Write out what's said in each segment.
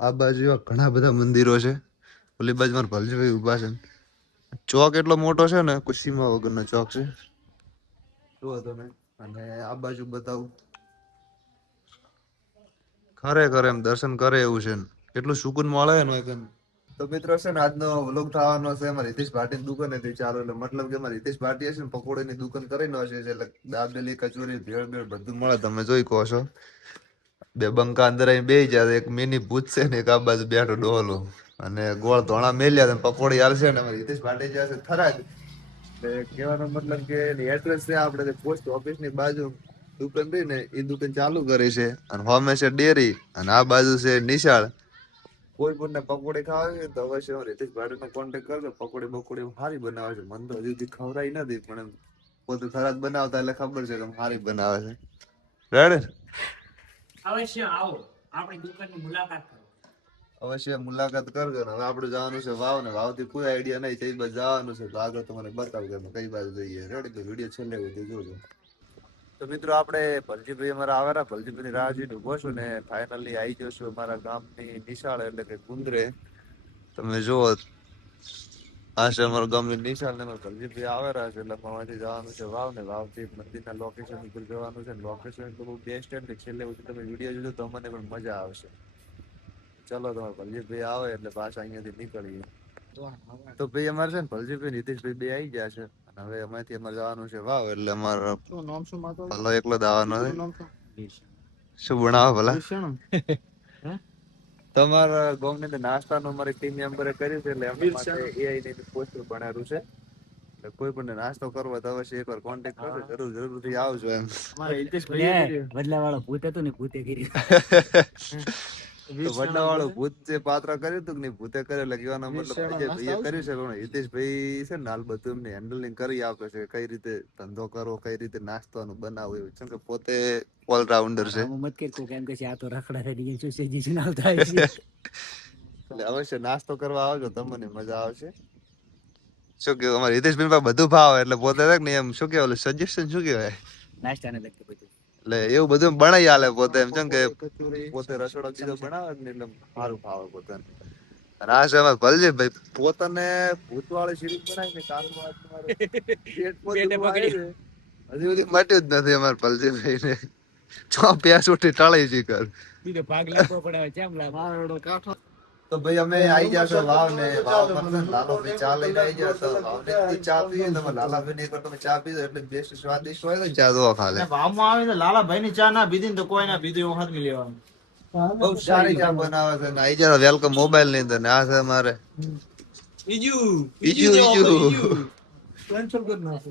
આ બાજુ એવા ઘણા બધા મંદિરો છે. ઓલી બાજુ મારા ભલજીભાઈ ઉભા છે. ચોક એટલો મોટો છે ને, કોઈ સીમા વગરનો ચોક છે. જુઓ તમે. અને આ બાજુ બતાવું, ખરેખર એમ દર્શન કરે એવું છે. કેટલું સુકૂન મળે ને. તો મિત્રો છે ને, આજનો વ્લોગ થવાનો છે અમારે હિતેશ ભાટીની દુકાન હતી ચાલુ. એટલે મતલબ કે અમારે હિતેશ ભાટી હશે ને, પકોડીની દુકાન કરીને હશે. એટલે દાબેલી, કચોરી, ભેળ બેળ બધું મળે. તમે જોઈ કહો છો. બે બંકા અંદર અહીં બે જાય. એક મિની ભૂત છે ને, એક આ બાજુ બેઠો ડોહલો. અને ગોળ ધોણા મેલ્યા પકોડી હાલશે ને. અમારે હિતેશ ભાટી જશે થરાદ. એટલે કહેવાનો મતલબ કે એડ્રેસ છે આપણે પોસ્ટ ઓફિસ ની બાજુ દુકાન રહી ને, એ દુકાન ચાલુ કરી છે. અને હોમે છે ડેરી, અને આ બાજુ છે નિશાળ. કોઈ પણ પકોડી ખાવી તો અવશ્ય રીતિશ ભાટી નો કોન્ટેક્ટ કરજો. પકોડી બકોડી સારી બનાવે છે. મને તો હજી સુધી ખવડાવી નથી, પણ પોતે ખરાબ બનાવતા એટલે ખબર છે કે સારી બનાવે છે. રેડ અવશ્ય આવો, આપણી દુકાનની મુલાકાત કરો. અવશ્ય મુલાકાત કરજો. હવે આપણે જવાનું છે વાવ ને. વાવ થી કોઈ આઈડિયા નહીં, કઈ બાજુ જવાનું છે તો આગળ તમને બતાવું કે કઈ બાજુ જઈએ. રેડી? તો વિડીયો છેલ્લે સુધી જોજો. તો મિત્રો આપણે ભલજીભાઈ અમારા આવેલા, ભલજીભાઈ ની રાહ જોઈને ઉભો છું ને. ફાઇનલી આવી જશું અમારા ગામની નિશાળ, એટલે કે કુંદરે. તમે જુઓ, આ છે અમારા ગામની નિશાળ ને ભલજીભાઈ આવેલા છે. એટલે અમારાથી જવાનું છે વાવ ને. વાવ થી મંદિરના લોકેશન ઉપર જવાનું છે. લોકેશન તો બહુ બેસ્ટ છે. છેલ્લે સુધી તમે વિડીયો જોજો તો મને પણ મજા આવશે. ચલો, તમારે ભલજીભાઈ આવે એટલે પાછા અહીંયાથી નીકળીએ. તો ભાઈ અમારે છે ને ભલજીભાઈ નીતિશભાઈ બે આવી ગયા છે. હવે અમારથી અમારે જવાનું છે વાવ. એટલે અમારે ભલો એકલો જ આવવાનો છે. શું ભણાવો ભલા? તમારા ગામની અંદર નાસ્તાનું અમારી ટીમ મેમ્બરે કર્યું છે. એટલે એમના માટે એઆઈ ની પોસ્ટર બનાવ્યું છે. એટલે કોઈ પણ નાસ્તો કરવો તો અવશ્ય એકવાર કોન્ટેક્ટ કરજો. જરૂરથી આવજો એમ. બદલા વાળો ભૂત હતું ને, ભૂતે કરી. તો વડલા વાળું ભૂત જે પાત્ર કર્યું હતું ને, ભૂતે કર્યું. એટલે કહેવાનો મતલબ ભાઈએ કર્યું છે. પણ હિતેશભાઈ છે ને, હાલ બધું એમને હેન્ડલિંગ કરી આપે છે. કઈ રીતે ધંધો કરવો, કઈ રીતે નાસ્તાનું બનાવવું, એવું છે કે પોતે ઓલરાઉન્ડર છે. મત કે કેમ કે આ તો રખડા થઈ ગઈ છે, સેજી ના થાય છે. એટલે અવશ્ય નાસ્તો કરવા આવજો, તમને મજા આવશે. શું કેવું, અમારે હિતેશભાઈ બધું ભાવે. એટલે પોતે ને એમ શું કેવાય, સજેશન શું કેવાય, નાસ્તાને લગતું બધું. એટલે એવું બધું બનાવી આલે પોતે. એમ છે કે પોતે રસોડો બીજો બનાવે ને, એટલે સારું ભાવે પોતાને. અને આ છે અમારે ભલજીભાઈ, પોતાને ભૂતવાળી સિરીઝ બનાવી ને કાલ હજી સુધી મટ્યું જ નથી અમારે ભલજીભાઈ ને. ચો પ્યાસ ઉઠી ટળી જી કર બીજો ભાગ લેવો પડે. કેમ લાવો કાઠો. તો ભાઈ અમે આવી જશો વાવ ને. વાવ પર લાલો ભાઈ ચા લઈને આવી જશો. વાવને ચા પીએ તમે લાલાભાઈ ને એકવાર તમે ચા પીધો એટલે બેસ્ટ સ્વાદિષ્ટ હોય ને ચા. દો ખાલે વાવમાં આવીને લાલાભાઈ ની ચા ના પીધી ને તો કોઈ ના પીધી એવું હાથ લેવાનું. બહુ સારી ચા બનાવે છે. ને આવી જરા વેલકમ મોબાઈલ ની અંદર. ને આ છે અમારે બીજું કેન્સલ કરી નાખો.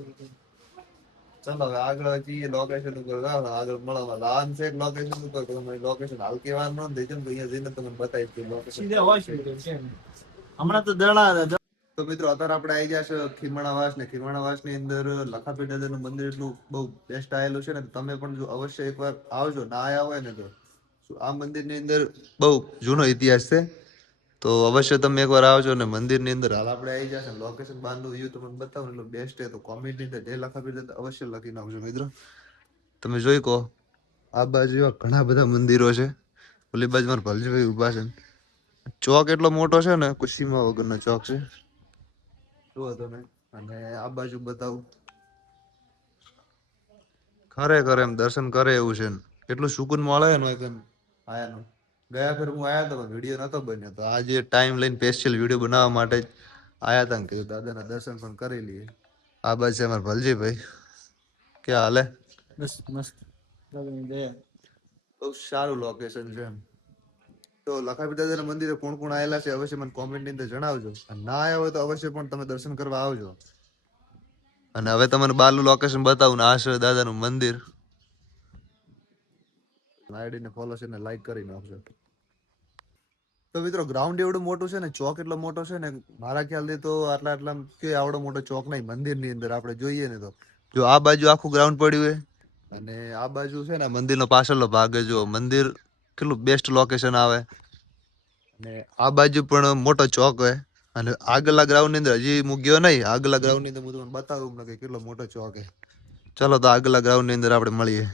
ચલો હવે આગળ જઈએ લોકેશન ઉપર. આગળ મળવા લાન છે લોકેશન ઉપર. તમે લોકેશન હાલ કેવાનું ન દેજો ને, અહીંયા જઈને તમને બતાવી દઉં લોકેશન. હમણાં તો દડા. તો મિત્રો અત્યારે આપણે આવી ગયા છે ખીમણાવાસ ને. ખીમણાવાસ ની અંદર લખાપી દાદા નું મંદિર એટલું બહુ બેસ્ટ આવેલું છે ને. તમે પણ જો અવશ્ય એકવાર આવજો. ના આવ્યા હોય ને તો આ મંદિર ની અંદર બહુ જૂનો ઇતિહાસ છે. તો અવશ્ય તમે એકવાર આવજો. ને મંદિર ની અંદર હાલ આપણે આવી જશે. લોકેશન બારનું વ્યૂ તમને બતાવું એટલું બેસ્ટ છે. તો કોમેન્ટ ની અંદર જય લખાપી દાદા અવશ્ય લખી નાખજો મિત્રો. તમે જોઈ કહો, આ બાજુ એવા ઘણા બધા મંદિરો છે. ઓલી બાજુ મારા ભલજીભાઈ ઉભા છે. ચોક એટલો મોટો છે ને, કોઈ સીમા વગરનો ચોક છે. જુઓ તમે. અને આ બાજુ બતાવું, ખરેખર એમ દર્શન કરે એવું છે. કેટલું સુકૂન મળે ને આયાનું. ગયા ફેર હું આયા તો વિડીયો નતો બન્યો, તો આજે ટાઈમ લઈને સ્પેશિયલ વિડીયો બનાવવા માટે જ આયા હતા. ને કીધું દાદાના દર્શન પણ કરી લઈએ. આ બાજુ છે અમારા ભલજીભાઈ. ક્યાં હાલે? બસ મસ્ત. બહુ સારું લોકેશન છે. તો લખાપી દાદાના મંદિરે કોણ કોણ આવેલા છે અવશ્ય મને કોમેન્ટ ની અંદર જણાવજો. ના આવ્યા હોય તો અવશ્ય પણ તમે દર્શન કરવા આવજો. અને હવે તમને બહારનું લોકેશન બતાવું. ને આ છે દાદાનું મંદિર. આઈડી ને ફોલો છે ને લાઈક કરી નાખજો. તો મિત્રો ગ્રાઉન્ડ એવડું મોટું છે ને, ચોક એટલો મોટો છે ને, મારા ખ્યાલથી તો આટલા કે આવડો મોટો ચોક નહીં મંદિર ની અંદર આપણે જોઈએ ને. તો જો આ બાજુ આખું ગ્રાઉન્ડ પડ્યું હોય, અને આ બાજુ છે ને મંદિરનો પાછળનો ભાગ. જો મંદિર કેટલું બેસ્ટ લોકેશન આવે. અને આ બાજુ પણ મોટો ચોક હોય. અને આગલા ગ્રાઉન્ડ ની અંદર હજી હું ગયો નહીં. આગલા ગ્રાઉન્ડ ની અંદર હું તમને બતાવું કે કેટલો મોટો ચોક હે. ચલો તો આગલા ગ્રાઉન્ડ ની અંદર આપણે મળીએ.